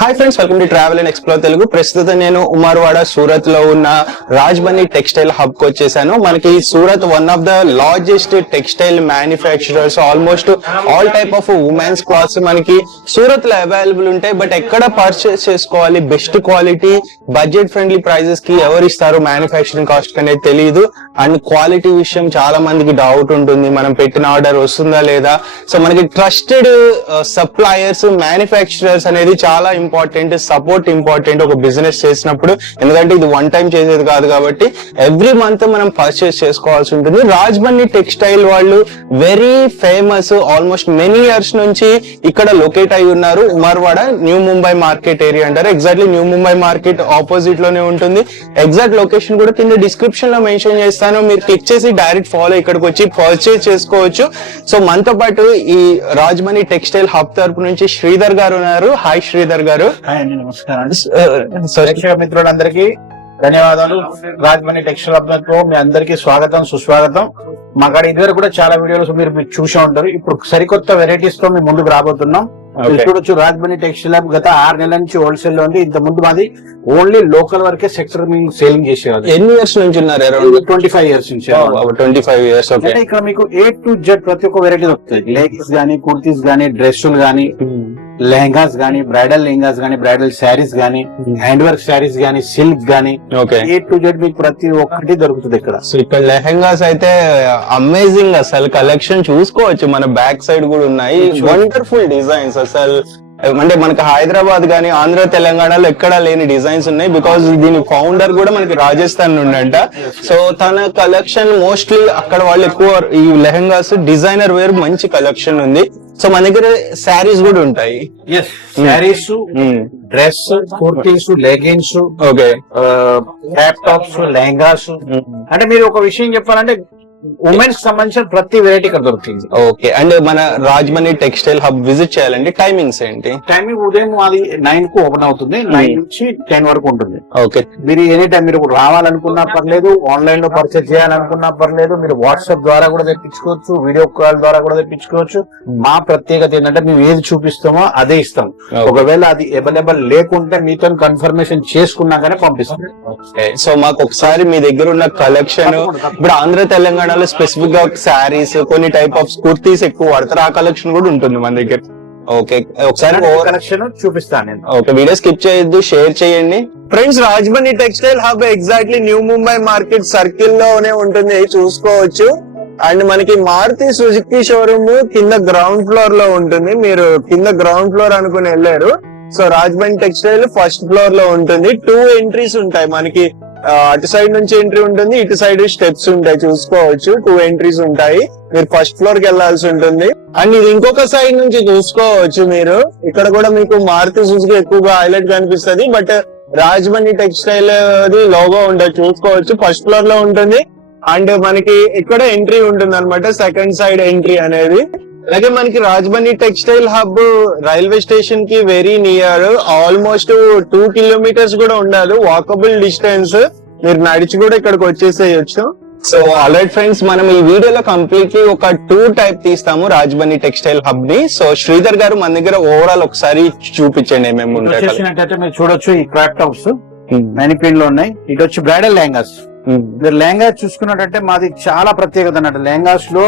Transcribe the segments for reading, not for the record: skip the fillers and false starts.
Hi friends, welcome to travel and explore Telugu. ప్రస్తుతం నేను ఉమర్వాడ సూరత్ లో ఉన్న రాజ్బనీ టెక్స్టైల్ హబ్ కు వచ్చేసాను. మనకి Surat one of the largest textile manufacturers. Almost all type of women's clothes మనకి సూరత్ లో అవైలబుల్ ఉంటాయి. బట్ ఎక్కడ పర్చేస్ చేసుకోవాలి, best quality, budget friendly prices కి ఎవరు ఇస్తారు మ్యానుఫ్యాక్చరింగ్ కాస్ట్ అనేది తెలియదు. అండ్ క్వాలిటీ విషయం చాలా మందికి డౌట్ ఉంటుంది, మనం పెట్టిన ఆర్డర్ వస్తుందా లేదా. సో మనకి ట్రస్టెడ్ సప్లయర్స్, మ్యానుఫ్యాక్చరర్స్ అనేది చాలా ఇంపార్టెంట్. సపోర్ట్ ఇంపార్టెంట్ ఒక బిజినెస్ చేసినప్పుడు, ఎందుకంటే ఇది వన్ టైం చేసేది కాదు కాబట్టి ఎవ్రీ మంత్ మనం పర్చేస్ చేసుకోవాల్సి ఉంటుంది. రాజ్బనీ టెక్స్టైల్ వాళ్ళు very famous, almost many years నుంచి ఇక్కడ లొకేట్ అయి ఉన్నారు. ఉమర్వాడ న్యూ ముంబై మార్కెట్ ఏరియా అంటారు. Exactly new Mumbai market opposite లోనే ఉంటుంది. ఎగ్జాక్ట్ లొకేషన్ కూడా కింద డిస్క్రిప్షన్ లో మెన్షన్ చేస్తాను. మీరు క్లిక్ చేసి డైరెక్ట్ ఫాలో ఇక్కడికి వచ్చి పర్చేస్ చేసుకోవచ్చు. సో మనతో పాటు ఈ రాజ్బనీ టెక్స్టైల్ హబ్ తరపు నుంచి శ్రీధర్ గారు ఉన్నారు. హాయ్ శ్రీధర్ గారు. నమస్కారం మిత్రులందరికీ ధన్యవాదాలు. రాజ్బనీ టెక్స్టైల్ హబ్ తో మీ అందరికీ స్వాగతం, సుస్వాగతం. మా కాడ ఇదివరకు కూడా చాలా వీడియోస్ మీరు చూసే ఉంటారు. ఇప్పుడు సరికొత్త వెరైటీస్ తో మీ ముందుకు రాబోతున్నాం. చూడొచ్చు, రాజ్బనీ టెక్స్టైల్ హబ్ గత 6 నెలల నుంచి హోల్సేల్ లో ఉంది. ఇంత ముందు మాది ఓన్లీ లోకల్ వరకే సెక్టర్ సేలింగ్ చేసేవారు. ఎన్ని ఇయర్స్ నుంచి ఉన్నారు? అరౌండ్ 25 ఇయర్స్ నుంచి. 25 ఇయర్స్. ఇక్కడ మీకు A to Z ప్రతి ఒక్క వెరైటీ దొరుకుతాయి. లెగిన్స్ గానీ, కుర్తీస్ గానీ, డ్రెస్సులు గానీ, లెహంగాస్ గానీ, బ్రైడల్ లెహంగాస్ గానీ, బ్రైడల్ శారీస్ గానీ, హ్యాండ్ వర్క్ శారీస్ గానీ, సిల్క్ గానీ, A to Z మీకు ప్రతి ఒక్కటి దొరుకుతుంది ఇక్కడ. సో ఇక్కడ లెహంగాస్ అయితే అమేజింగ్, అసలు కలెక్షన్ చూసుకోవచ్చు. మన బ్యాక్ సైడ్ కూడా ఉన్నాయి, వండర్ఫుల్ డిజైన్స్. అసలు అంటే మనకి హైదరాబాద్ గానీ, ఆంధ్ర, తెలంగాణలో ఎక్కడా లేని డిజైన్స్ ఉన్నాయి. బికాస్ దీని ఫౌండర్ కూడా మనకి రాజస్థాన్ నుండి అంట. సో తన కలెక్షన్ మోస్ట్లీ అక్కడ వాళ్ళు ఎక్కువ ఈ లెహంగాస్, డిజైనర్ వేర్ మంచి కలెక్షన్ ఉంది. సో మన దగ్గర శారీస్ కూడా ఉంటాయి. Saris, dress, kurtis, leggings, okay, crop tops, lehengas. అంటే మీరు ఒక విషయం చెప్పాలంటే ఉమెన్స్ సంబంధించిన ప్రతి వెరైటీ ఇక్కడ దొరుకుతుంది. ఓకే. అండ్ మన రాజ్బనీ టెక్స్టైల్ హబ్ విజిట్ చేయాలంటే టైమింగ్స్ ఏంటి? టైమింగ్ ఉదయం అది 9 కు ఓపెన్ అవుతుంది, 9 నుంచి 10 వరకు ఉంటుంది. ఓకే. మీరు ఎనీ టైం మీరు రావాలనుకున్నా పర్లేదు, ఆన్లైన్ లో పర్చేస్ చేయాలనుకున్నా పర్లేదు, మీరు వాట్సాప్ ద్వారా కూడా తెప్పించుకోవచ్చు, వీడియో కాల్ ద్వారా కూడా తెప్పించుకోవచ్చు. మా ప్రత్యేకత ఏంటంటే మేము ఏది చూపిస్తామో అదే ఇస్తాం. ఒకవేళ అది అవైలబుల్ లేకుంటే మీతో కన్ఫర్మేషన్ చేసుకున్నాకనే పంపిస్తాం. సో మాకు ఒకసారి మీ దగ్గర ఉన్న కలెక్షన్, ఇప్పుడు ఆంధ్ర తెలంగాణ స్పెసిఫిక్ గా శారీస్, కొన్ని టైప్ ఆఫ్ కుర్తీస్ ఎక్కువ వాడతారు, ఆ కలెక్షన్ కూడా ఉంటుంది మన దగ్గర. ఓకే, ఒకసారి కలెక్షన్ చూపిస్తాను నేను. ఓకే, వీడియో స్కిప్ చేయొద్దు, షేర్ చేయండి. Friends, Rajbani textile hub exactly new Mumbai market circle లోనే ఉంటుంది, చూసుకోవచ్చు. అండ్ మనకి మారుతి సుజుకి షోరూమ్ కింద గ్రౌండ్ ఫ్లోర్ లో ఉంటుంది. మీరు కింద గ్రౌండ్ ఫ్లోర్ అనుకుని వెళ్ళారు. So Rajbani textile first floor లో ఉంటుంది. 2 ఎంట్రీస్ ఉంటాయి మనకి. అటు సైడ్ నుంచి ఎంట్రీ ఉంటుంది, ఇటు సైడ్ స్టెప్స్ ఉంటాయి, చూసుకోవచ్చు. 2 ఎంట్రీస్ ఉంటాయి. మీరు ఫస్ట్ ఫ్లోర్ కి వెళ్లాల్సి ఉంటుంది. అండ్ ఇది ఇంకొక సైడ్ నుంచి చూసుకోవచ్చు మీరు. ఇక్కడ కూడా మీకు మారుతి సుజుకి ఎక్కువగా హైలైట్ కనిపిస్తుంది. బట్ రాజ్బనీ టెక్స్టైల్ అది లోగో ఉంటుంది, చూసుకోవచ్చు. ఫస్ట్ ఫ్లోర్ లో ఉంటుంది. అండ్ మనకి ఇక్కడ ఎంట్రీ ఉంటుంది అనమాట, సెకండ్ సైడ్ ఎంట్రీ అనేది. అలాగే మనకి రాజ్బనీ టెక్స్టైల్ హబ్ రైల్వే స్టేషన్ కి వెరీ నియర్, ఆల్మోస్ట్ 2 కిలోమీటర్స్ కూడా ఉండదు, వాకబుల్ డిస్టెన్స్. మీరు నడిచి కూడా ఇక్కడికి వచ్చేసేయచ్చు. సో ఆల్రైట్ ఫ్రెండ్స్, మనం ఈ వీడియోలో కంప్లీట్లీ ఒక 2 టైప్ తీస్తాము రాజ్బనీ టెక్స్టైల్ హబ్ ని. సో శ్రీధర్ గారు మన దగ్గర ఓవరాల్ ఒకసారి చూపించండి ఏమేమి ఉంటాయి. మీరు చూడొచ్చు, ఈ క్రాప్ టాప్స్ మ్యానిక్విన్ లో ఉన్నాయి. ఇటు వచ్చి బ్రైడల్ లెహంగాస్. మీరు లెహంగా చూసుకున్నట్టే మాది చాలా ప్రత్యేకత అన్నట్టు. లెహంగాస్ లో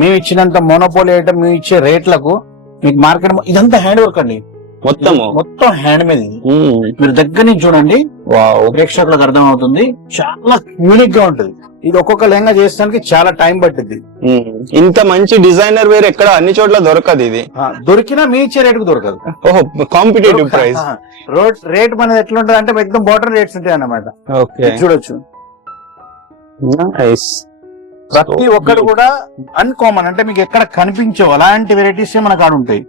మేము ఇచ్చినంత మోనోపోలీ ఐటమ్, మేము ఇచ్చే రేట్లకు మీకు మార్కెట్ ఇదంతా హ్యాండ్ వర్క్ అండి, మొత్తం హ్యాండ్ మేడ్. మీరు దగ్గర నుంచి చూడండి, ప్రేక్షకులకు అర్థం అవుతుంది. చాలా యూనిక్ గా ఉంటుంది. ఇది ఒక్కొక్క లెహంగా చేసడానికి చాలా టైం పట్టింది. ఇంత మంచి డిజైనర్ వేర్ ఎక్కడ అన్ని చోట్ల దొరకదు. ఇది దొరికినా మీ ఇచ్చే రేట్ కు దొరకదు. ఓహో, కాంపిటేటివ్ ప్రైస్. రేట్ మనది ఎట్లా ఉంటుంది అంటే ఎక్దం బాటమ్ రేట్స్ ఉంటాయి అన్నమాట. చూడొచ్చు, ప్రతి ఒక్కరు కూడా అన్కామన్, అంటే మీకు ఎక్కడ కనిపించవు అలాంటి వెరైటీస్ మనకు ఆడ ఉంటాయి.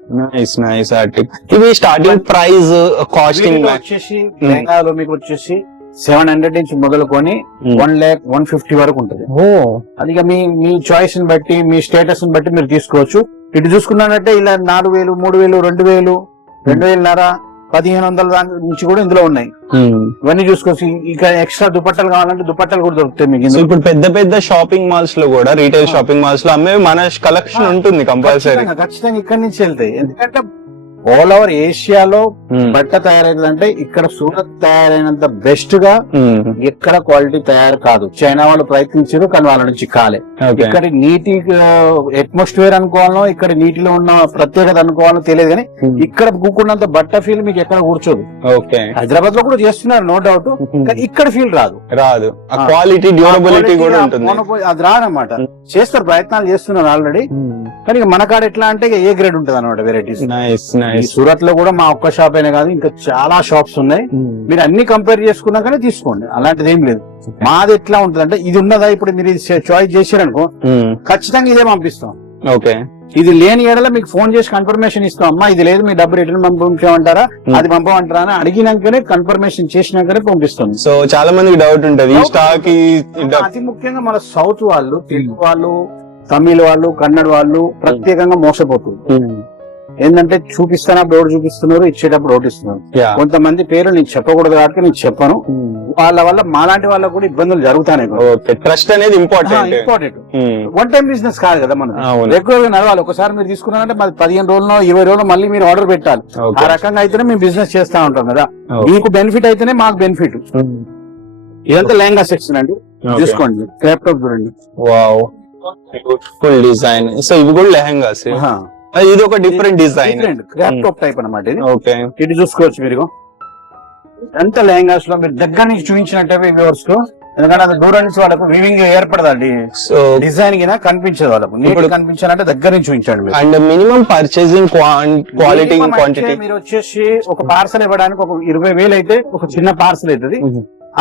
ఇవి స్టార్టింగ్ ప్రైస్ కాస్టింగ్ వచ్చేసి లెహంగాలో మీకు వచ్చేసి 700 నుంచి మొదలుకొని 1,50,000 వరకు ఉంటుంది. అది మీ చాయిస్ ని బట్టి, మీ స్టేటస్ ని బట్టి మీరు తీసుకోవచ్చు. ఇటు చూసుకున్నానంటే ఇలా 4,000, 3,000, 2,000, 2,500, 1,500 నుంచి కూడా ఇందులో ఉన్నాయి. ఇవన్నీ చూసుకోవచ్చు. ఇక ఎక్స్ట్రా దుపట్టాలు కావాలంటే దుపట్టాలు కూడా దొరుకుతాయి మీకు. ఇప్పుడు పెద్ద పెద్ద షాపింగ్ మాల్స్ లో కూడా, రీటైల్ షాపింగ్ మాల్స్ లో అమ్మే మన కలెక్షన్ ఉంటుంది కంపల్సరీ. ఖచ్చితంగా ఇక్కడి నుంచి వెళ్తాయి. ఎందుకంటే ఆల్ ఓవర్ ఏషియాలో బట్ట తయారైందంటే ఇక్కడ సూరత్ తయారైనంత బెస్ట్ గా ఎక్కడ క్వాలిటీ తయారు కాదు. చైనా వాళ్ళు ప్రయత్నించారు కానీ వాళ్ళ నుంచి కాలే. ఇక్కడ నీటి అట్మాస్ఫియర్ అనుకోవాలో ఇక్కడ నీటిలో ఉన్న ప్రత్యేకత అనుకోవాలో తెలియదు కానీ ఇక్కడ కూకున్నంత బట్ట ఫీల్ మీకు ఎక్కడ కూర్చోదు. హైదరాబాద్ లో కూడా చేస్తున్నారు నో డౌట్, కానీ ఇక్కడ ఫీల్ రాదు. క్వాలిటీ డ్యూరబిలిటీ కూడా ఉంటుంది. అది రాదన్నమాట. చేస్తారు, ప్రయత్నాలు చేస్తున్నారు ఆల్రెడీ. కానీ మన కాడ ఎట్లా అంటే ఏ గ్రేడ్ ఉంటది అనమాట వెరైటీస్. సూరత్ లో కూడా మా ఒక్క షాప్ అయినా కాదు, ఇంకా చాలా షాప్స్ ఉన్నాయి. మీరు అన్ని కంపేర్ చేసుకున్నాకనే తీసుకోండి, అలాంటిది ఏం లేదు. మాది ఎట్లా ఉంటది అంటే ఇది ఉన్నదా ఇప్పుడు మీరు చాయిస్ చేశారనుకో ఖచ్చితంగా ఇదే పంపిస్తాం. ఓకే, ఇది లేని ఏడలో మీకు ఫోన్ చేసి కన్ఫర్మేషన్ ఇస్తాం. అమ్మా ఇది లేదు, మీ డబ్బు రిటర్న్ పంపించమంటారా, అది పంపమంటారా అని అడిగినాకనే కన్ఫర్మేషన్ చేసినాకనే పంపిస్తాం. సో చాలా మందికి డౌట్ ఉంటది ఈ స్టాక్. అతి ముఖ్యంగా మన సౌత్ వాళ్ళు, తెలుగు వాళ్ళు, తమిళ వాళ్ళు, కన్నడ వాళ్ళు ప్రత్యేకంగా మోసపోతుంది. ఏంటంటే చూపిస్తానప్పుడు ఎవరు చూపిస్తున్నారు, ఇచ్చేటప్పుడు ఒకటి ఇస్తున్నారు. కొంతమంది పేరు నేను చెప్పకూడదు కాబట్టి నేను చెప్పను. వాళ్ళ వల్ల మాలాంటి వాళ్ళకు కూడా ఇబ్బందులు జరుగుతాయి. ట్రస్ట్ అనేది ఇంపార్టెంట్. వన్ టైం బిజినెస్ కాదు కదా, మనం రెగ్యులర్ గా నడవాలి. ఒకసారి మీరు తీసుకున్నారంటే 15 రోజుల్లో 20 రోజులు మళ్ళీ మీరు ఆర్డర్ పెట్టాలి. ఆ రకంగా అయితేనే మేము బిజినెస్ చేస్తా ఉంటాం కదా. మీకు బెనిఫిట్ అయితేనే మాకు బెనిఫిట్. ఇదంతా లెహంగా సెక్షన్ అండి, చూసుకోండి. క్రాప్ టాప్ చూడండి, వావ్ బ్యూటిఫుల్ డిజైన్. సో ఇవి కూడా లెహంగాస్. ఇది ఒక different design, crop top type అన్నమాట ఇది. ఓకే, ఇది చూసుకోవచ్చు మీరు. అంత లెహంగాస్ లో మీరు దగ్గర నుంచి చూపించినట్టే వ్యూవర్స్ కు, ఎందుకంటే అది దూరం నుంచి వాళ్ళకు వివింగ్ ఏర్పడదండి. సో డిజైన్ కింద కనిపించదు వాళ్ళకు. నీట్ కనిపించాలంటే దగ్గర నుంచి చూపించండి. And minimum purchasing quality quantity మీరు వచ్చేసి ఒక పార్సల్ ఇవ్వడానికి ఒక 20,000 అయితే ఒక చిన్న పార్సల్ అవుతుంది.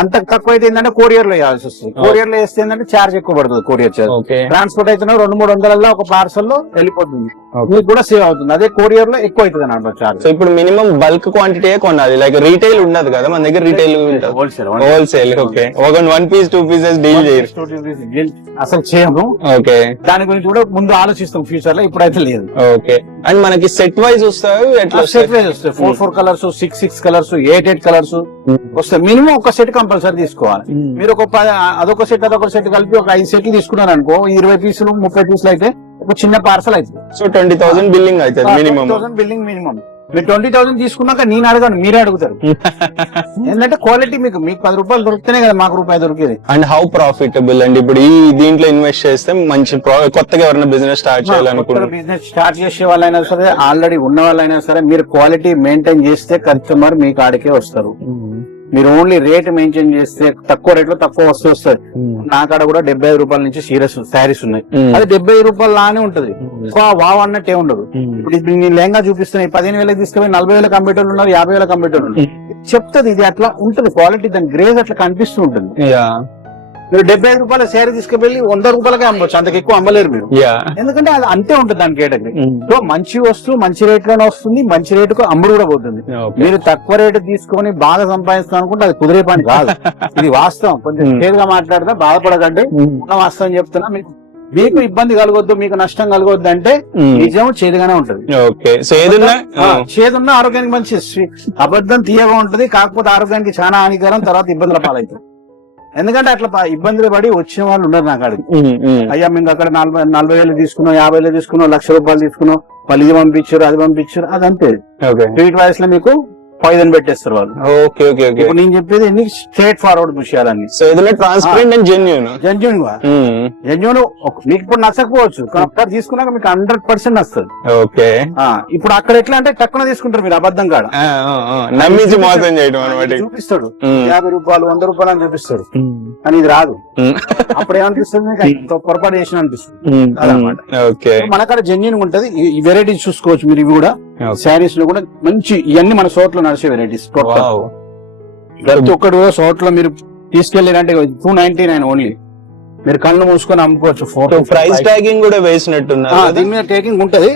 అంత తక్కువ అయితే ఏంటంటే కొరియర్ లో వేయాల్సి వస్తుంది. కొరియర్ లో వేస్తే ఏంటంటే ఛార్జ్ ఎక్కువ పడుతుంది. కొరియర్ ఛార్జ్, ట్రాన్స్పోర్ట్ అయితే 200-300 ఒక పార్సల్ లో వెళ్ళిపోతుంది, మీకు కూడా సేవ్ అవుతుంది. అదే కొరియర్ లో ఎక్కువ అవుతుంది అన్నమాట ఛార్జ్. సో ఇప్పుడు మినిమం బల్క్ క్వాంటిటీ కొనాలి, లైక్ రీటైల్ ఉండదు కదా మన దగ్గర. Retail wholesale. ఓకే, ఒక 1 piece 2 pieces డీల్ చేయరు, అసలు చేయము. ఓకే, దాని గురించి కూడా ముందు ఆలోచిస్తాం ఫ్యూచర్ లో, ఇప్పుడైతే లేదు. ఓకే, అండ్ మనకి సెట్ వైజ్ వస్తాయి. ఎట్లా సెట్ వైజ్ వస్తాయి? 4 కలర్స్, 6 కలర్స్, 8 కలర్స్ వస్తాయి. మినిమం ఒక సెట్ కంపల్సరీ తీసుకోవాలి. మీరు ఒక అదొక సెట్ అదొక సెట్ కలిపి ఒక 5 సెట్లు తీసుకున్నారు అనుకో, 20 పీసులు 30 పీసులు అయితే ఒక చిన్న పార్సల్ అవుతుంది. సో 20,000 బిల్లింగ్ అవుతుంది మినిమం. 20,000 billing minimum. మీరు 20,000 తీసుకున్నాక నేను అడగను, మీరే అడుగుతారు. ఎందుకంటే క్వాలిటీ మీకు 10 రూపాయలు దొరికితేనే కదా మాకు రూపాయి దొరికేది. అండ్ హౌ ప్రాఫిటబుల్ అండి ఇప్పుడు ఈ దీంట్లో ఇన్వెస్ట్ చేస్తే మంచి కొత్తగా ఎవరైనా బిజినెస్ స్టార్ట్ చేయాలనుకుంటున్నారు, బిజినెస్ స్టార్ట్ చేసే వాళ్ళైనా సరే, ఆల్రెడీ ఉన్న వాళ్ళైనా సరే, మీరు క్వాలిటీ మెయింటైన్ చేస్తే కస్టమర్ మీ కాడికే వస్తారు. మీరు ఓన్లీ రేట్ మెయింటైన్ చేస్తే తక్కువ రేట్ లో తక్కువ వస్తుంది. నా కాడ కూడా 75 రూపాయల నుంచి శారీస్ ఉన్నాయి. అది 75 రూపాయలు లానే ఉంటది, వావ్ అన్నట్టే ఉండదు. ఇప్పుడు నేను లెహంగా చూపిస్తున్నాయి 15,000 తీసుకుపోయి 40,000 కంప్యూటర్లు ఉన్నారు, 50,000 కంప్యూటర్లు ఉన్నారు. చెప్తుంది ఇది అట్లా ఉంటుంది క్వాలిటీ, దాని గ్రేజ్ అట్లా కనిపిస్తూ ఉంటుంది. మీరు 75 రూపాయల శారీ తీసుకువెళ్ళి 100 రూపాయలకే అమ్మవచ్చు, అంతకు ఎక్కువ అమ్మలేరు మీరు. ఎందుకంటే అది అంతే ఉంటుంది దాని కేటగిరీ. సో మంచి వస్తువు మంచి రేట్ లోనే వస్తుంది, మంచి రేటుకు అమ్ముడు కూడా పోతుంది. మీరు తక్కువ రేటు తీసుకొని బాగా సంపాదిస్తాం అనుకుంటే అది కుదిరే పని కాదు. ఇది వాస్తవం. కొంచెం క్లియర్ బాధపడకండి, ఉన్న వాస్తవం చెప్తున్నా. మీకు ఇబ్బంది కలగొద్దు, మీకు నష్టం కలగొద్దు అంటే నిజం చేదుగానే ఉంటది. చేదున్న ఆరోగ్యానికి మంచి, అబద్ధం తీయగా ఉంటది, కాకపోతే ఆరోగ్యానికి చాలా హానికరం, తర్వాత ఇబ్బందుల పాలవుతుంది. ఎందుకంటే అట్లా ఇబ్బందులు పడి వచ్చిన వాళ్ళు ఉన్నారు నా కాడికి. అయ్యా మేము అక్కడ 40,000 తీసుకున్నాం, 50,000 తీసుకున్నాం, 1,00,000 రూపాయలు తీసుకున్నాం, వాళ్ళు ఇది పంపించారు అది పంపించారు, అదంతే. ట్వీట్ వాయిస్ లో మీకు పాయిజన్ పెట్టేస్తారు వాళ్ళు. ఓకే ఓకే ఓకే, ఇప్పుడు నేను చెప్పేది ఎన్ని స్ట్రేట్ ఫార్వర్డ్ విషయాలన్నీ. సో ఏదైనా ట్రాన్స్పరెంట్ అండ్ జెన్యూన్ మీకు ఇప్పుడు నచ్చకపోవచ్చు, ఒకసారి తీసుకున్నాక మీకు 100% నచ్చదు. ఓకే, ఇప్పుడు అక్కడ ఎట్లా అంటే తక్కువ తీసుకుంటారు మీరు, అబద్ధం కాడ నమ్మించి మోసం చేయడం అనమాట. చూపిస్తాడు 50 రూపాయలు 100 రూపాయలు అని చూపిస్తాడు, కానీ ఇది రాదు. అప్పుడు ఏమనిపిస్తుంది, పొరపాటు చేసిన అనిపిస్తుంది అదనమాట. మన కాడ జెన్యూన్ ఉంటది. ఈ వెరైటీస్ చూసుకోవచ్చు మీరు. ఇవి కూడా శారీస్ లో కూడా మంచి, ఇవన్నీ మన సోట్లో నడిచే వెరైటీస్. ప్రతి ఒక్కటి కూడా సోట్లో మీరు తీసుకెళ్ళారంటే 299 ఓన్లీ. మీరు కళ్ళు మూసుకొని అమ్ముకోవచ్చు. ఫోటో ప్రైస్ ట్యాగింగ్ కూడా వేసినట్టున్నారు, దీని మీద ట్యాగింగ్ ఉంటది.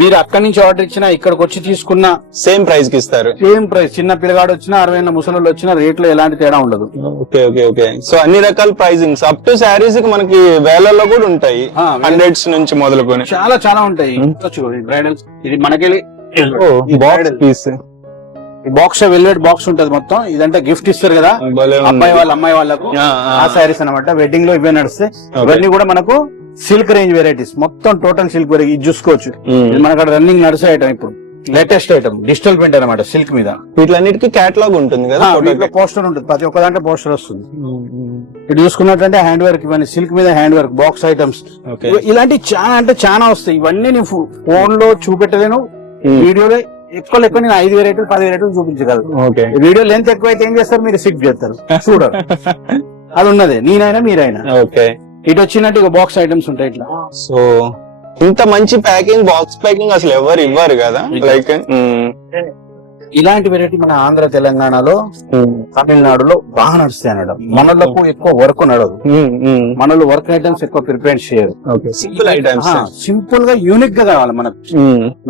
మీరు అక్కడి నుంచి ఆర్డర్ ఇచ్చినా ఇక్కడికి వచ్చి తీసుకున్నా సేమ్ ప్రైస్ కి ఇస్తారు. Same price. చిన్న పిల్లగాడు వచ్చినా 60 ముసలు వచ్చినా రేట్ లో ఎలాంటి తేడా ఉండదు. Okay okay okay. సో అన్ని రకాల ప్రైజింగ్స్ అప్ టు శారీస్ కి మనకి వేలల్లో కూడా ఉంటాయి, హండ్రెడ్స్ నుంచి మొదలుకొని చాలా చాలా ఉంటాయి. బ్రైడల్స్ ఇది మనకెళ్ళి ఈ బాక్స్ వెల్వెట్ బాక్స్ ఉంటది మొత్తం. ఇదంటే గిఫ్ట్ ఇస్తారు కదా అబ్బాయి వాళ్ళు అమ్మాయి వాళ్ళకు, ఆ శారీస్ అనమాట. వెడ్డింగ్ లో ఇవే నడుస్తాయి. ఇవన్నీ కూడా మనకు సిల్క్ రేంజ్ వెరైటీస్, మొత్తం టోటల్ సిల్క్ వెరైటీ. ఇది చూసుకోవచ్చు, ఇది మనకు రన్నింగ్ నడిసే ఐటమ్. ఇప్పుడు లేటెస్ట్ ఐటమ్ డిజిటల్ ప్రింట్ అనమాట, సిల్క్ మీద. వీటిలన్నిటికీ కేటలాగ్ ఉంటుంది కదా, పోస్టర్ ఉంటుంది, ప్రతి ఒక్క దాంట్లో పోస్టర్ వస్తుంది. ఇటు చూసుకున్నట్లంటే హ్యాండ్ వర్క్, ఇవన్నీ సిల్క్ మీద హ్యాండ్ వర్క్, బాక్స్ ఐటమ్స్, ఇలాంటి చాలా అంటే చాలా వస్తాయి. ఇవన్నీ నేను ఫోన్ లో చూపెట్టలేను, వీడియోలో ఎక్కువ నేను 5 వెరైటీలు 10 వెరైటీలు చూపించగలను. వీడియో లెంత్ ఎక్కువ అయితే ఏం చేస్తారు, మీరు స్కిప్ చేస్తారు, చూడరు. అది ఉన్నదే, నేనైనా మీరైనా. ఇటు వచ్చినట్టు ఇక బాక్స్ ఐటమ్స్ ఉంటాయి ఇట్లా. సో ఇంత మంచి ప్యాకింగ్, బాక్స్ ప్యాకింగ్ అసలు ఎవరు ఇవ్వరు కదా. లైక్ ఇలాంటి వెరైటీ మన ఆంధ్ర తెలంగాణలో తమిళనాడులో బాగా నడుస్తాయి అనడం. మనలకు ఎక్కువ వర్క్ నడదు, మనలో వర్క్ ఐటమ్స్ ఎక్కువ ప్రిపేర్ చేయరు. సింపుల్ ఐటమ్స్, సింపుల్ గా యూనిక్ గా కావాలి మనకు.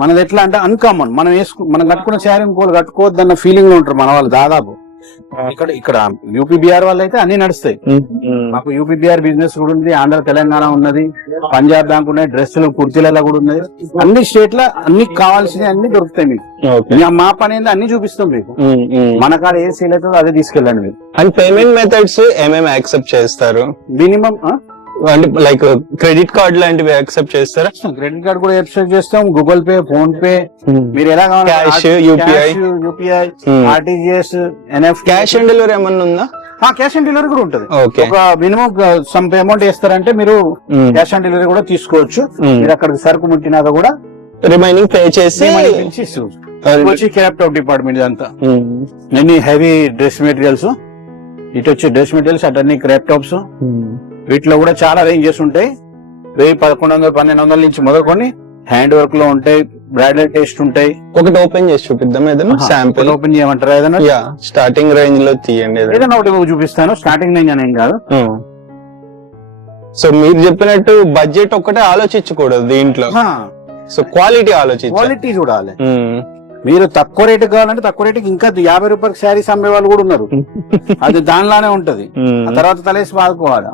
మనది ఎట్లా అంటే అన్కామన్, మనం కట్టుకున్న శారీ ఇంకోళ్ళు కట్టుకోవద్దు అన్న ఫీలింగ్ లో ఉంటారు మన వాళ్ళు దాదాపు. ఇక్కడ యూపీబీఆర్ వాళ్ళు అయితే అన్ని నడుస్తాయి. మాకు యూపీబీఆర్ బిజినెస్ కూడా ఉంది, ఆంధ్ర తెలంగాణ ఉన్నది, పంజాబ్ బ్యాంక్ ఉన్నాయి, డ్రెస్సులు కుర్తీలలో కూడా ఉన్నది. అన్ని స్టేట్ లో అన్ని కావాల్సినవి అన్ని దొరుకుతాయి మీకు. మా పని ఏంది అన్ని చూపిస్తాం మీకు. మన కాడ ఏ సేల్ అవుతుందో అదే తీసుకెళ్ళండి మీరు. అండ్ పేమెంట్ మెథడ్స్ ఏమేమి యాక్సెప్ట్ చేస్తారు? మినిమం అంటే లైక్ క్రెడిట్ కార్డ్ లాంటివి యాక్సెప్ట్ చేస్తారా? క్రెడిట్ కార్డ్ కూడా యాక్సెప్ట్ చేస్తాం, గూగుల్ పే, ఫోన్ పే, మీరు ఎలా కావాలి, cash, UPI, RTGS, NFT. Cash on delivery ఏమన్నా ఉందా? క్యాష్ ఆన్ డెలివరీ కూడా ఉంటుంది. ఒక మినిమం సమ్ అమౌంట్ వేస్తారంటే మీరు క్యాష్ ఆన్ డెలివరీ కూడా తీసుకోవచ్చు. మీరు అక్కడ సరుకు ముట్టినాక కూడా రిమైనింగ్ పే చేసి వచ్చి క్రాఫ్ట్ ఆఫ్ డిపార్ట్మెంట్ అంతా. అన్ని హెవీ డ్రెస్ మెటీరియల్స్, ఇటు వచ్చి డ్రెస్ మెటీరియల్స్, అటన్నీ క్రాఫ్ట్ టాప్స్. వీటిలో కూడా చాలా రేంజెస్ ఉంటాయి. 1000, 1100, 1200 నుంచి మొదలుకొని హ్యాండ్ వర్క్ లో ఉంటాయి, బ్రైడల్ టేస్ట్ ఉంటాయి. ఒకటి ఓపెన్ చేసి చూపిద్దాం, ఏదైనా శాంపుల్ ఓపెన్ చేయమంటారా? ఏదైనా స్టార్టింగ్ రేంజ్ లో తీయండి, ఏదైనా ఒకటి చూపిస్తాను. స్టార్టింగ్ రేంజ్ అనేం కాదు. సో మీరు చెప్పినట్టు బడ్జెట్ ఒక్కటే ఆలోచించకూడదు దీంట్లో. సో క్వాలిటీ ఆలోచించాలి, క్వాలిటీ చూడాలి. మీరు తక్కువ రేటు కావాలంటే తక్కువ రేటుకి ఇంకా 50 రూపాయలకి శారీస్ అమ్మే వాళ్ళు కూడా ఉన్నారు. అది దానిలానే ఉంటది. ఆ తర్వాత తలేసి వాడుకోవాలి.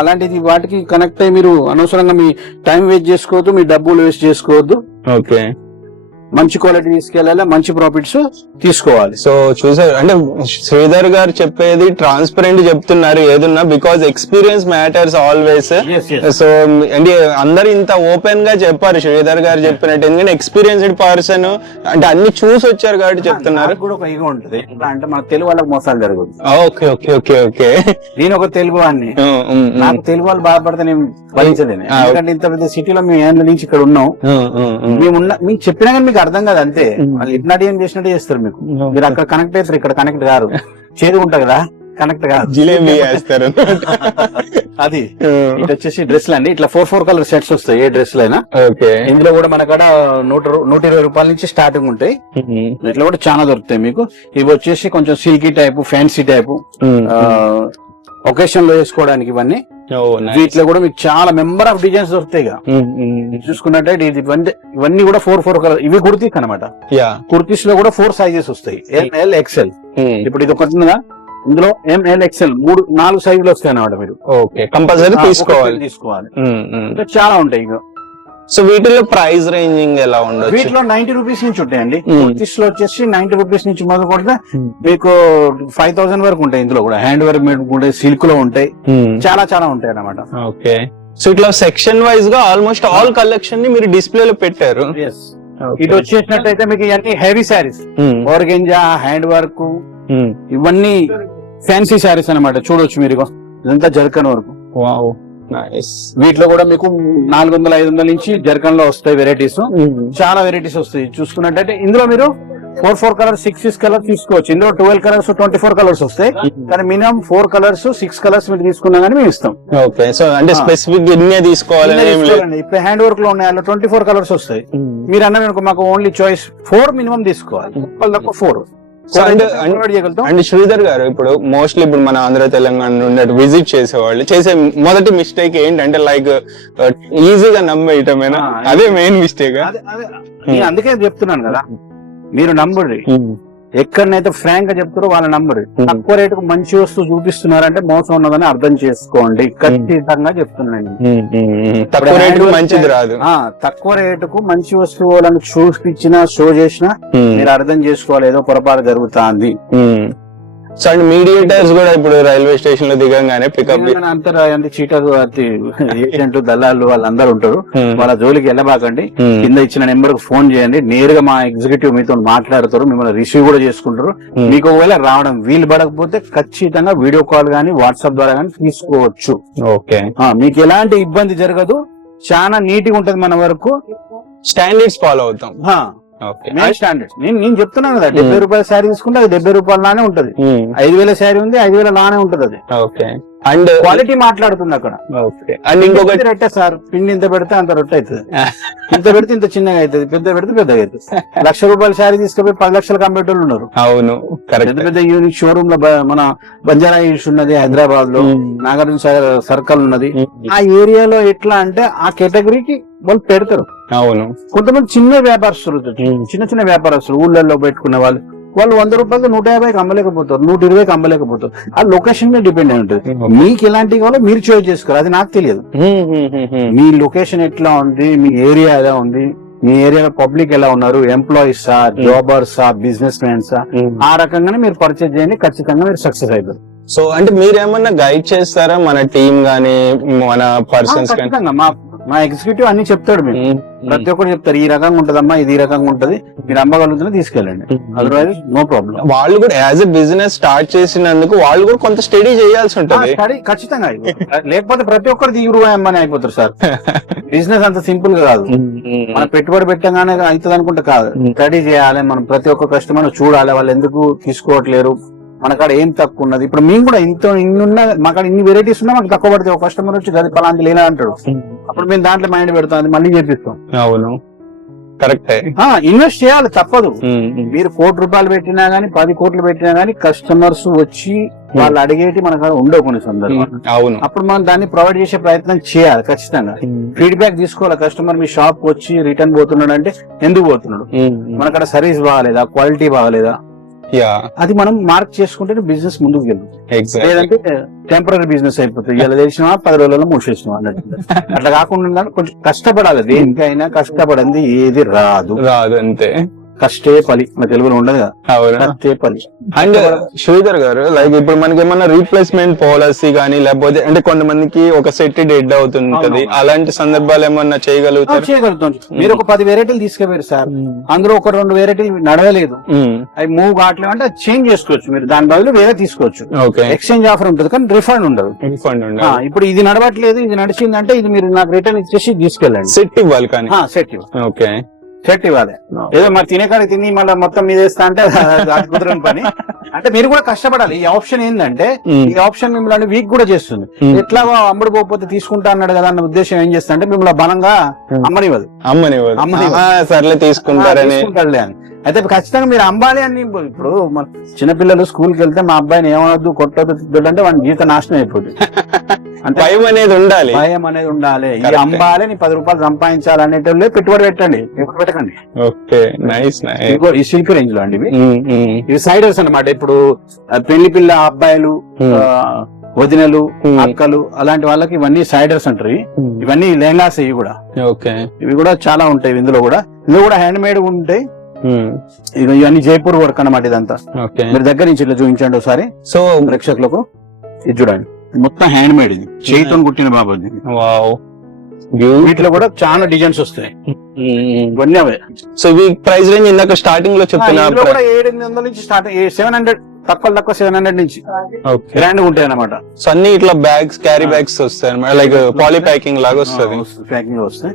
అలాంటిది వాటికి కనెక్ట్ అయ్యి మీరు అనవసరంగా మీ టైం వేస్ట్ చేసుకోవద్దు, మీ డబ్బులు వేస్ట్ చేసుకోవద్దు. ఓకే, మంచి క్వాలిటీ తీసుకెళ్ళాలి, మంచి ప్రాఫిట్స్ తీసుకోవాలి. సో చూసారు అంటే శ్రీధర్ గారు చెప్పేది ట్రాన్స్పరెంట్ చెప్తున్నారు ఏదున్నా, because experience matters always. So అంటే అందరు ఇంత ఓపెన్ గా చెప్పారు శ్రీధర్ గారు చెప్పినట్టు, ఎందుకంటే ఎక్స్పీరియన్స్డ్ పర్సన్ అంటే అన్ని చూసి వచ్చారు కాబట్టి చెప్తున్నారు. కూడా ఒక ఈగో ఉంటుంది, అంటే మన తెలుగు వాళ్ళకి మోసాలు జరగదు. ఓకే ఓకే ఓకే ఓకే నేను ఒక తెలుగు వాడిని, నాకు తెలుగు వాళ్ళు బాధపడితే నేను భరించలేను. ఎందుకంటే ఇంత పెద్ద సిటీలో మేము ఏళ్ళ నుంచి ఇక్కడ ఉన్నాం, మీకు చెప్పినా కానీ మీకు అర్థం కాదు. అంతే, వాళ్ళు ఇట్లాంటి ఏం చేసినట్టు చేస్తారు మీకు. మీరు అక్కడ కనెక్ట్ అవుతారు, ఇక్కడ కనెక్ట్ కారు. చేదు ఉంటా కదా, కనెక్ట్ కాదు, జిలేబీ వేస్తారు. అది ఇటు వచ్చేసి డ్రెస్లు అండి, ఇట్లా 4 కలర్ సెట్స్ వస్తాయి ఏ డ్రెస్ అయినా. ఇందులో కూడా మన కాడ 120 రూపాయల నుంచి స్టార్టింగ్ ఉంటాయి. ఇట్లా కూడా చాలా దొరుకుతాయి మీకు. ఇవి వచ్చేసి కొంచెం silky type, fancy type, occasion లో వేసుకోవడానికి ఇవన్నీ. వీటిలో కూడా మీకు చాలా మెంబర్ ఆఫ్ డిజైన్స్ దొరుకుతాయి. చూసుకున్నట్టే ఇవన్నీ కూడా 4 కలర్. ఇవి కుర్తీస్ అనమాట. కుర్తీస్ లో కూడా 4 సైజెస్ వస్తాయి, ML, XL. ఇప్పుడు ఇది ఒకటి ఉందా, ఇందులో ML, XL 4 సైజులు వస్తాయి అన్నమాట. మీరు కంపల్సరీ తీసుకోవాలి. చాలా ఉంటాయి. ఇక సో వీటిలో ప్రైస్ రేంజింగ్ ఎలా ఉండదు? వీటిలో 90 రూపీస్ నుంచి ఉంటాయండి. కుర్తీస్ లో వచ్చేసి 90 రూపీస్ నుంచి మొదలు కొడితే మీకు 5000 వరకు ఉంటాయి. ఇందులో కూడా హ్యాండ్ వర్క్ ఉంటాయి, సిల్క్ లో ఉంటాయి, చాలా చాలా ఉంటాయి అన్నమాట. ఓకే, సో ఇట్లా సెక్షన్ వైజ్ గా ఆల్మోస్ట్ ఆల్ కలెక్షన్ ని మీరు డిస్ప్లే లో పెట్టారు. ఇది వచ్చేసినట్టయితే మీకు ఇవన్నీ హెవీ శారీస్, ఓర్గెంజా, హ్యాండ్ వర్క్, ఇవన్నీ ఫ్యాన్సీ శారీస్ అన్నమాట. చూడొచ్చు మీరు, ఇదంతా జర్కన్ వరకు. వీటిలో కూడా మీకు 400, 500 నుంచి జర్కన్ లో వస్తాయి వెరైటీస్, చాలా వెరైటీస్ వస్తాయి. చూసుకున్నట్టయితే ఇందులో మీరు 4 కలర్స్, 6 కలర్స్ తీసుకోవచ్చు. ఇందులో 12 కలర్స్, 24 కలర్స్ వస్తాయి. కానీ మినిమం 4 కలర్స్, 6 కలర్స్ మీరు తీసుకున్నా కానీ మేము ఇస్తాం. ఓకే, సో అంటే స్పెసిఫిక్ ఇన్నే తీసుకోవాలి. ఇప్పుడు హ్యాండ్ వర్క్ లో ఉన్నాయి, అందులో 24 కలర్స్ వస్తాయి. మీరు అన్నది మాకు ఓన్లీ చాయిస్ 4 మినిమం తీసుకోవాలి, 4. అండ్ శ్రీధర్ గారు, ఇప్పుడు మోస్ట్లీ ఇప్పుడు మన ఆంధ్ర తెలంగాణ నుండి విజిట్ చేసేవాళ్ళు చేసే మొదటి మిస్టేక్ ఏంటంటే లైక్ ఈజీగా నమ్మేయటమేనా? అదే మెయిన్ మిస్టేక్. నేను అందుకే చెప్తున్నాను కదా, మీరు నమ్మండి. ఎక్కడనైతే ఫ్రాంక్ గా చెప్తారో వాళ్ళ నంబర్. తక్కువ రేటుకు మంచి వస్తువు చూపిస్తున్నారంటే మోసం ఉన్నదని అర్థం చేసుకోండి. ఖచ్చితంగా చెప్తున్నాను, తక్కువ రేటుకు మంచిది రాదు. తక్కువ రేటుకు మంచి వస్తువు వాళ్ళని చూపించినా, షో చేసినా మీరు అర్థం చేసుకోవాలి ఏదో పొరపాటు జరుగుతుంది. సో అండ్ మీడియేటర్స్ కూడా ఇప్పుడు రైల్వే స్టేషన్ లో దిగంగానే పికప్ అంతా చీటలు ఏజెంట్లు దళాలు వాళ్ళందరూ ఉంటారు. వాళ్ళ జోలికి వెళ్ళబాకండి. కింద ఇచ్చిన నెంబర్ కు ఫోన్ చేయండి. నేరుగా మా ఎగ్జిక్యూటివ్ మీతో మాట్లాడతారు, మిమ్మల్ని రిసీవ్ కూడా చేసుకుంటారు. మీకు ఒకవేళ రావడం వీలు పడకపోతే ఖచ్చితంగా వీడియో కాల్ గానీ వాట్సాప్ ద్వారా గానీ తీసుకోవచ్చు. ఓకే, మీకు ఎలాంటి ఇబ్బంది జరగదు. చాలా నీట్ గా ఉంటది. మన వరకు స్టాండర్డ్స్ ఫాలో అవుతాం. స్టాండర్డ్ నేను చెప్తున్నాను కదా, 70 రూపాయల శారీ తీసుకుంటే అది 70 రూపాయల లానే ఉంటది. 5,000 శారీ ఉంది, 5,000 లానే ఉంటది. అది ఓకే, అండ్ క్వాలిటీ మాట్లాడుతుంది అక్కడ. ఓకే, అండ్ ఇంకొకటి రొట్టె సార్, పిండి ఇంత పెడితే అంత రొట్టె అవుతుంది. ఇంత పెడితే ఇంత చిన్నగా అవుతుంది, పెద్ద పెడితే పెద్దగా అవుతుంది. 1,00,000 రూపాయల శారీ తీసుకుపోయి 10 లక్షలు కంప్యూటర్లు ఉన్నారు. అవును, పెద్ద పెద్ద యూనిక్ షోరూమ్ లో మన బంజారా హిల్స్ ఉన్నది, హైదరాబాద్ లో నాగార్జున సాగర్ సర్కిల్ ఉన్నది. ఆ ఏరియాలో ఎట్లా అంటే ఆ కేటగిరీకి వాళ్ళు పెడతారు. అవును, కొంతమంది చిన్న వ్యాపారస్తులు, చిన్న చిన్న వ్యాపారస్తులు ఊళ్ళల్లో పెట్టుకునే వాళ్ళు 100 రూపాయలు 150కి అమ్మలేకపోతారు, 120కి అమ్మలేకపోతారు. ఆ లొకేషన్ మీద డిపెండ్ అయి ఉంటుంది. మీకు ఎలాంటి కావాలో మీరు చూస్ చేసుకోవాలి, అది నాకు తెలియదు. మీ లొకేషన్ ఎట్లా ఉంది, మీ ఏరియా ఎలా ఉంది, మీ ఏరియాలో పబ్లిక్ ఎలా ఉన్నారు, ఎంప్లాయీసా, జాబర్సా, బిజినెస్ మ్యాన్సా, ఆ రకంగానే మీరు పర్చేజ్ చేయండి. ఖచ్చితంగా మీరు సక్సెస్ అవుతారు. సో అంటే మీరేమన్నా గైడ్ చేస్తారా మన టీమ్ గానీ మన పర్సన్స్ గానీ? మా ఎగ్జిక్యూటివ్ అన్ని చెప్తాడు. మీరు ప్రతి ఒక్కరు చెప్తారు, ఈ రకంగా ఉంటదమ్మా, ఇది ఈ రకంగా ఉంటది, మీరు అమ్మగలుగుతున్నా తీసుకెళ్ళండి, అదర్వైజ్ నో ప్రాబ్లం. వాళ్ళు కూడా యాజ్ ఎ బిజినెస్ స్టార్ట్ చేసినందుకు వాళ్ళు కూడా కొంత స్టడీ చేయాల్సి ఉంటుంది. స్టడీ ఖచ్చితంగా, లేకపోతే ప్రతి ఒక్కరు ఈ రూపాయి అమ్మని అయిపోతారు సార్. బిజినెస్ అంత సింపుల్ గా కాదు. మనం పెట్టుబడి పెట్టగానే అవుతుంది అనుకుంటే కాదు. స్టడీ చేయాలి, మనం ప్రతి ఒక్క కస్టమర్ చూడాలి, వాళ్ళు ఎందుకు తీసుకోవట్లేరు, మన కాడ ఏం తక్కువ ఉన్నది. ఇప్పుడు మేము కూడా ఇన్నున్న మా కాడ ఇన్ని వెరైటీస్ ఉన్నా మనకు తక్కువ పడితే ఒక కస్టమర్ వచ్చి గది పలాంటి లేనా అంటాడు, అప్పుడు మేము దాంట్లో మైండ్ పెడతాం, అది మళ్ళీ చేపిస్తాం. అవును, కరెక్ట్. ఇన్వెస్ట్ చేయాలి, తప్పదు. మీరు 1 కోటి రూపాయలు పెట్టినా గానీ 10 కోట్లు పెట్టినా గానీ కస్టమర్స్ వచ్చి వాళ్ళు అడిగేటి మన కాడ ఉండవు కొన్ని సందర్భాలు. అవును, అప్పుడు మనం దాన్ని ప్రొవైడ్ చేసే ప్రయత్నం చేయాలి. ఖచ్చితంగా ఫీడ్బ్యాక్ తీసుకోవాలి. కస్టమర్ మీ షాప్ వచ్చి రిటర్న్ పోతున్నాడు అంటే ఎందుకు పోతున్నాడు, మన కాడ సర్వీస్ బాగాలేదా, క్వాలిటీ బాగాలేదా, అది మనం మార్క్ చేసుకుంటే బిజినెస్ ముందుకు వెళ్తుంది. లేదంటే టెంపరీ బిజినెస్ అయిపోతుంది. ఇలా తెలిసినా 10 రోజులలో మూసేసినాం అన్నట్టు. అట్లా కాకుండా కొంచెం కష్టపడాలి. దేనికైనా కష్టపడింది ఏది రాదు అంతే. కష్టే పలి, మన తెలుగులో ఉండదు కదా, కష్టే పలి. అండ్ శ్రీధర్ గారు, లైక్ ఇప్పుడు మనకి ఏమన్నా రీప్లేస్మెంట్ పాలసీ గానీ, లేకపోతే అంటే కొంతమందికి ఒక సెట్ డెడ్ అవుతుంటది, అలాంటి సందర్భాలు ఏమన్నా చేయగలుగుతారు? చేయగలుగుతాం. మీరు ఒక 10 వెరైటీలు తీసుకుపోయారు సార్, అందులో ఒక 2 వెరైటీలు నడవలేదు, అవి మూవ్ కావట్లేదు అంటే చేంజ్ చేసుకోవచ్చు. మీరు దాని బదులు వేరే తీసుకోవచ్చు. ఎక్స్చేంజ్ ఆఫర్ ఉంటుంది కానీ రిఫండ్ ఉండదు. ఇప్పుడు ఇది నడవట్లేదు, ఇది నడిచిందంటే ఇది మీరు నాకు రిటర్న్ ఇచ్చేసి తీసుకెళ్ళండి. సెట్ ఇవ్వాలి కానీ, సెట్ ఇవ్వాలి. ఓకే, సెట్ ఇవ్వాలి. ఏదో మరి తినేకాడికి తిని మళ్ళీ మొత్తం మీద వేస్తా అంటే కుదరని పని. అంటే మీరు కూడా కష్టపడాలి. ఈ ఆప్షన్ ఏంటంటే, ఈ ఆప్షన్ మిమ్మల్ని వీక్ కూడా చేస్తుంది. ఎట్లా అమ్ముడు పోతే తీసుకుంటా అన్నాడు కదా అన్న ఉద్దేశం ఏం చేస్తా అంటే మిమ్మల్ని బలంగా అమ్మనివ్వదు. సర్లే తీసుకుంటారని. అయితే ఖచ్చితంగా మీరు అమ్మాలి అని. ఇప్పుడు మన చిన్నపిల్లలు స్కూల్కి వెళ్తే మా అబ్బాయిని ఏమవద్దు, కొట్టొద్దు, తిద్దొద్దు అంటే వాడి జీవితం నాశనం అయిపోతుంది. భయం అనేది ఉండాలి, భయం అనేది ఉండాలి. ఇది అమ్మాలి, నీ 10 రూపాయలు సంపాదించాలి అనేటోళ్ళే పెట్టుబడి పెట్టండి, ఎప్పుడు పెట్టకండి. Okay, nice. ఈ సిల్క్ రేంజ్ లో అండి ఇవి సైడర్స్ అన్నమాట. ఇప్పుడు పెళ్లి పిల్ల అబ్బాయిలు, వదినలు, అక్కలు, అలాంటి వాళ్ళకి ఇవన్నీ సైడర్స్ అంటారు. ఇవన్నీ లెహంగాస్. ఇవి కూడా ఇవి కూడా చాలా ఉంటాయి. ఇందులో కూడా హ్యాండ్ మేడ్ ఉంటాయి. ఇవన్నీ జైపూర్ వర్క్ అన్నమాట. ఇదంతా మీరు దగ్గర నుంచి ఇట్లా చూపించండి ఒకసారి సో ప్రేక్షకులకు. ఇది చూడండి, మొత్తం హ్యాండ్ మేడ్, ఇది చేయితో కుట్టిన బాబు. వీటిలో కూడా చాలా డిజైన్స్ వస్తాయి. ఇవన్నీ అవే. సో ఇవి ప్రైస్ రేంజ్ ఇందాక స్టార్టింగ్ లో చెప్తున్నా 700 నుంచి స్టార్ట్, 700 తక్కువ 700 నుంచి గ్రాండ్ ఉంటాయి అన్నమాట. సో అన్ని ఇట్లా బ్యాగ్స్, క్యారీ బ్యాగ్స్ వస్తాయి అన్నమాట, లైక్ పాలీ ప్యాకింగ్ లాగా వస్తుంది. ప్యాకింగ్ వస్తాయి.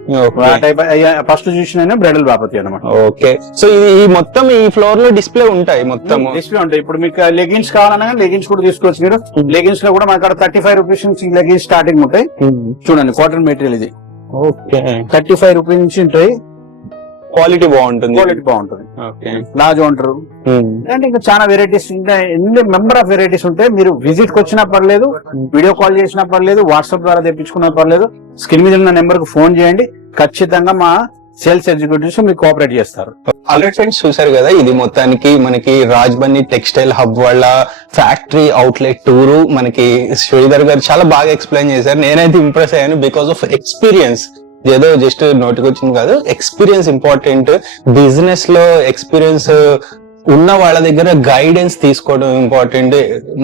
ఫస్ట్ చూసిన బ్రైడల్ బాపతి అన్నమాట. ఓకే, సో ఈ మొత్తం ఈ ఫ్లోర్ లో డిస్ప్లే ఉంటాయి, మొత్తం డిస్ప్లే ఉంటాయి. ఇప్పుడు మీకు లెగిన్స్ కావాలన్నా లెగిన్స్ కూడా తీసుకోవచ్చు మీరు. లెగిన్స్ లో కూడా మనకు 35 రూపీస్ నుంచి లెగిన్స్ స్టార్టింగ్ ఉంటాయి. చూడండి, కాటన్ మెటీరియల్ ఇది. ఓకే, 35 రూపీస్ నుంచి ఉంటాయి. క్వాలిటీ బాగుంటుంది. ప్లాజో అంటారు. అంటే ఇంకా చాలా వెరైటీస్, ఇంకా ఎన్ని మెంబర్ ఆఫ్ వెరైటీస్ ఉంటాయి. మీరు విజిట్ కి వచ్చినా పర్లేదు, వీడియో కాల్ చేసినా పర్లేదు, వాట్సాప్ ద్వారా తెప్పించుకున్నా పర్లేదు. స్క్రీన్ మీద ఉన్న నెంబర్ కు ఫోన్ చేయండి. ఖచ్చితంగా మా సేల్స్ ఎగ్జిక్యూటివ్స్ మీకు కోఆపరేట్ చేస్తారు. ఆల్రెడీ ఫ్రెండ్స్ చూసారు కదా, ఇది మొత్తానికి మనకి రాజ్బన్నీ టెక్స్టైల్ హబ్ వాళ్ళ ఫ్యాక్టరీ అవుట్లెట్ టూరు మనకి శ్రీధర్ గారు చాలా బాగా ఎక్స్ప్లెయిన్ చేశారు. నేనైతే ఇంప్రెస్ అయ్యాను బికాస్ ఆఫ్ ఎక్స్పీరియన్స్. ఏదో జస్ట్ నోటికి వచ్చింది కాదు, ఎక్స్పీరియన్స్ ఇంపార్టెంట్. బిజినెస్ లో ఎక్స్పీరియన్స్ ఉన్న వాళ్ళ దగ్గర గైడెన్స్ తీసుకోవడం ఇంపార్టెంట్.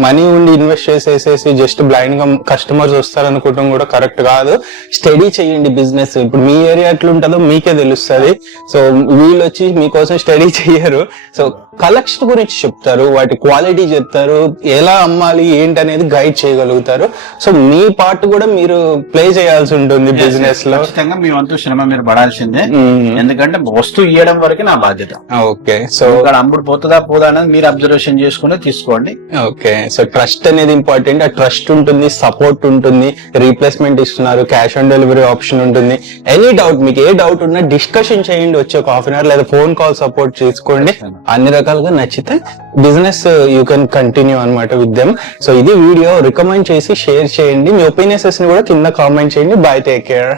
మనీ ఉండి ఇన్వెస్ట్ చేసేసేసి జస్ట్ బ్లైండ్ గా కస్టమర్స్ వస్తారనుకోవడం కూడా కరెక్ట్ కాదు. స్టడీ చేయండి బిజినెస్. ఇప్పుడు మీ ఏరియా ఎట్లుంటుందో మీకే తెలుస్తుంది. సో వీళ్ళు వచ్చి మీకోసం స్టడీ చెయ్యరు. సో కలెక్షన్ గురించి చెప్తారు, వాటి క్వాలిటీ చెప్తారు, ఎలా అమ్మాలి ఏంటి అనేది గైడ్ చేయగలుగుతారు. సో మీ పార్ట్ కూడా మీరు ప్లే చేయాల్సి ఉంటుంది బిజినెస్ లో. ఖచ్చితంగా మీ వంతు శ్రమ మీరు పడాల్సిందే, ఎందుకంటే వస్తువు ఇవ్వడం వరకే నా బాధ్యత. ఓకే. సో ఇక్కడ అమ్ముడు పోతుందా పోదా అనేది మీరు అబ్జర్వేషన్ చేసుకుని తీసుకోండి. ఓకే. సో ట్రస్ట్ అనేది ఇంపార్టెంట్. ఆ ట్రస్ట్ ఉంటుంది, సపోర్ట్ ఉంటుంది, రీప్లేస్మెంట్ ఇస్తున్నారు, క్యాష్ ఆన్ డెలివరీ ఆప్షన్ ఉంటుంది. ఎనీ డౌట్, మీకు ఏ డౌట్ ఉన్నా డిస్కషన్ చేయండి, వచ్చి ఒక హాఫ్ అన్ అవర్ లేదా ఫోన్ కాల్ సపోర్ట్ చేసుకోండి. అన్ని రకాలుగా నచ్చితే బిజినెస్ యూ కెన్ కంటిన్యూ అనమాట విత్ దెమ్. సో ఇది వీడియో రికమెండ్ చేసి షేర్ చేయండి. మీ ఒపీనియన్స్ ని కూడా కింద కామెంట్ చేయండి. By, take care.